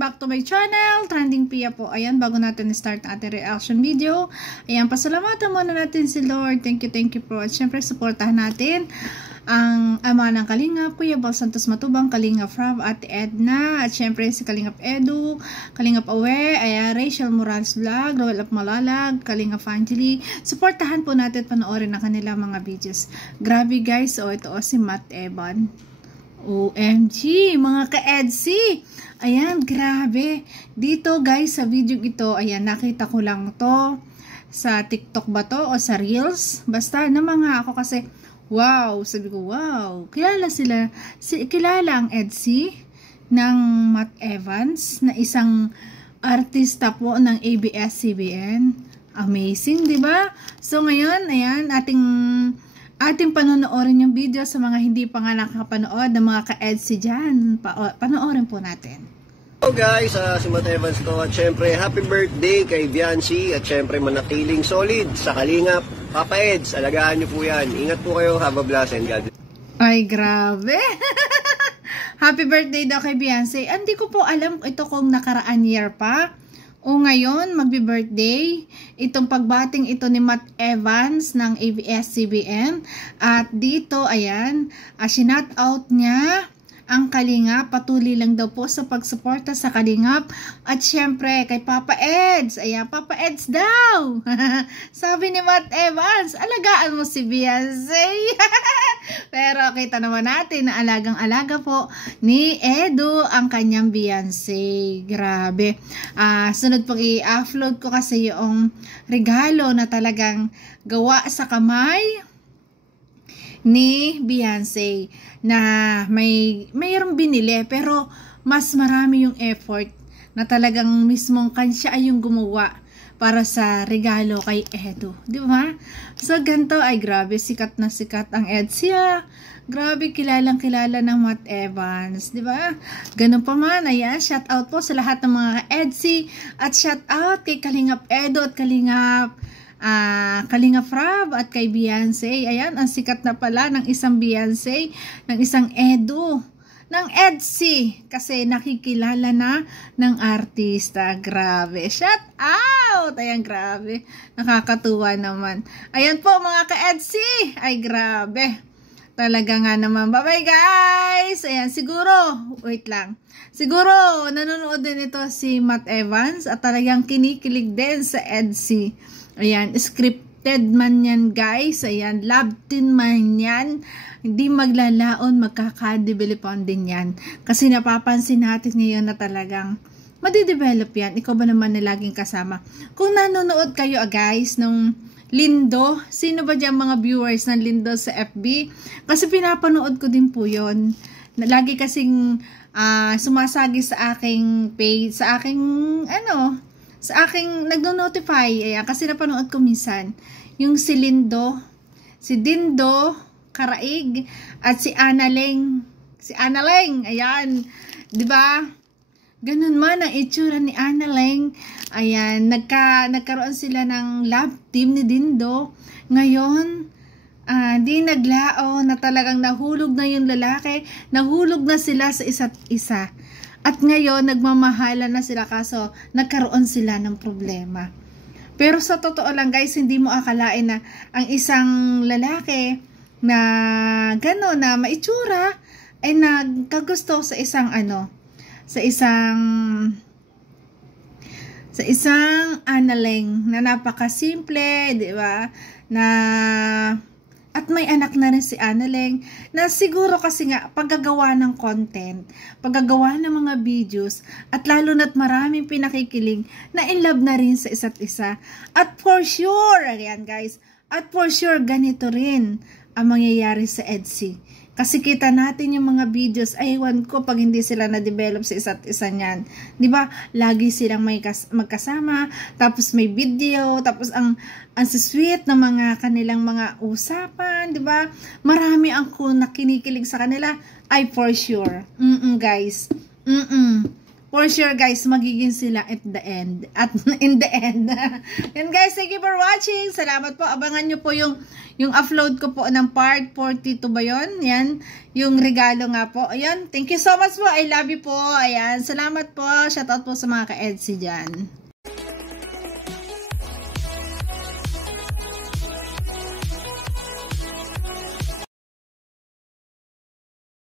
back to my channel, Trending Pia po. Ayan, bago natin start ang ating reaction video, ayan, pasalamatan muna natin si Lord. Thank you po. At syempre, supportahan natin ang ama ng Kalingap, Kuya Bal Santos Matubang, Kalingap Rob, Ate Edna, at syempre si Kalingap Edu, Kalingap Awe, ayan, Rachel Morales Vlog, Roel Up Malalag, Kalingap Angeli. Supportahan po natin, panoorin ang kanilang mga videos. Grabe guys, ito si Matt Evan. OMG, mga ka-EDC. Ayan, grabe. Dito guys, sa video ito, ayan, nakita ko lang to sa TikTok ba to o sa Reels. Basta naman nga ako kasi, wow, sabi ko, wow. Kilala sila, kilala ang EDC ng Matt Evans na isang artista po ng ABS-CBN. Amazing, di ba? So ngayon, ayan, ating panonoorin yung video sa mga hindi pa nga nakapanood ng mga ka-EDC dyan. Panoorin po natin. Hello guys, si Matt Evans to. At syempre, happy birthday kay Biancy. At syempre, manatiling solid sa Kalingap. Papa Eds, alagaan nyo po yan. Ingat po kayo, have a blast and God. Ay, grabe. Happy birthday daw kay Biancy. Hindi ko po alam ito kung nakaraan year pa o ngayon, magbi-birthday, itong pagbating ito ni Matt Evans ng ABS-CBN. At dito, ayan, sinat out niya ang Kalingap. Patuloy lang daw po sa pagsuporta sa Kalingap. At syempre, kay Papa Eds. Ayan, Papa Eds daw. Sabi ni Matt Evans, alagaan mo si Beyonce. Pero kita naman natin na alagang-alaga po ni Edu ang kanyang Beyonce. Grabe. Sunod pang i-upload ko kasi yung regalo na talagang gawa sa kamay ni Beyonce na mayroong binili pero mas marami yung effort na talagang mismong siya ay yung gumawa para sa regalo kay Edu, di ba? So ganito ay grabe, sikat na sikat ang EDC. Grabe, kilalang kilala ng Matt Evans, di ba? Ganun pa man, ayan, shout out po sa lahat ng mga EDC at shout out kay Kalingap Edu at Kalingap Rob at kay Beyonce. Ayan, ang sikat na pala ng isang Beyonce, ng isang Edu, ng EDC, kasi nakikilala na ng artista. Grabe, shout out. Ayan, grabe, nakakatuwa naman. Ayan po mga ka-EDC, ay grabe, talaga nga naman. Bye bye guys. Ayan, siguro, wait lang, siguro nanonood din ito si Matt Evans at talagang kinikilig din sa EDC. Ayan, scripted man yan guys. Ayan, love team man yan. Hindi maglalaon, magkakadevelopon din yan. Kasi napapansin natin ngayon na talagang madidevelop yan. Ikaw ba naman na laging kasama? Kung nanonood kayo guys nung Lindo, sino ba dyan mga viewers ng Lindo sa FB? Kasi pinapanood ko din po yun. Lagi kasing sumasagi sa aking page, sa aking nagno-notify. Ayan, kasi napanood ko minsan yung si Lindo, si Dindo Karaig at si Analeng. Si Analeng, ayan, 'di ba? Ganun man ang itsura ni Analeng. Ayan, nagkaroon sila ng love team ni Dindo. Ngayon, di naglao na talagang nahulog na yung lalaki, nahulog na sila sa isa't isa. At ngayon, nagmamahala na sila kaso nagkaroon sila ng problema. Pero sa totoo lang guys, hindi mo akalain na ang isang lalaki na gano'n na maitsura ay nagkagusto sa isang sa isang Analeng na napakasimple, di ba? At may anak na rin si Analeng na siguro kasi nga paggagawa ng content, paggagawa ng mga videos, at lalo na't maraming pinakikiling na in love na rin sa isa't isa. At for sure, ayan guys, at for sure ganito rin ang mangyayari sa EDC. Kasi kita natin yung mga videos, ay ewan ko pag hindi sila na-develop sa isa't isa niyan. Di ba? Lagi silang magkasama, tapos may video, tapos ang sweet ng mga kanilang mga usapan, di ba? Marami ang kinikilig sa kanila, ay for sure. Guys. for sure guys, magiging sila at the end. At in the end. And guys, thank you for watching. Salamat po. Abangan nyo po yung upload ko po ng part 42 ba yun? Yan. Yung regalo nga po. Ayan. Thank you so much po. I love you po. Ayan. Salamat po. Shoutout po sa mga ka-EDC dyan.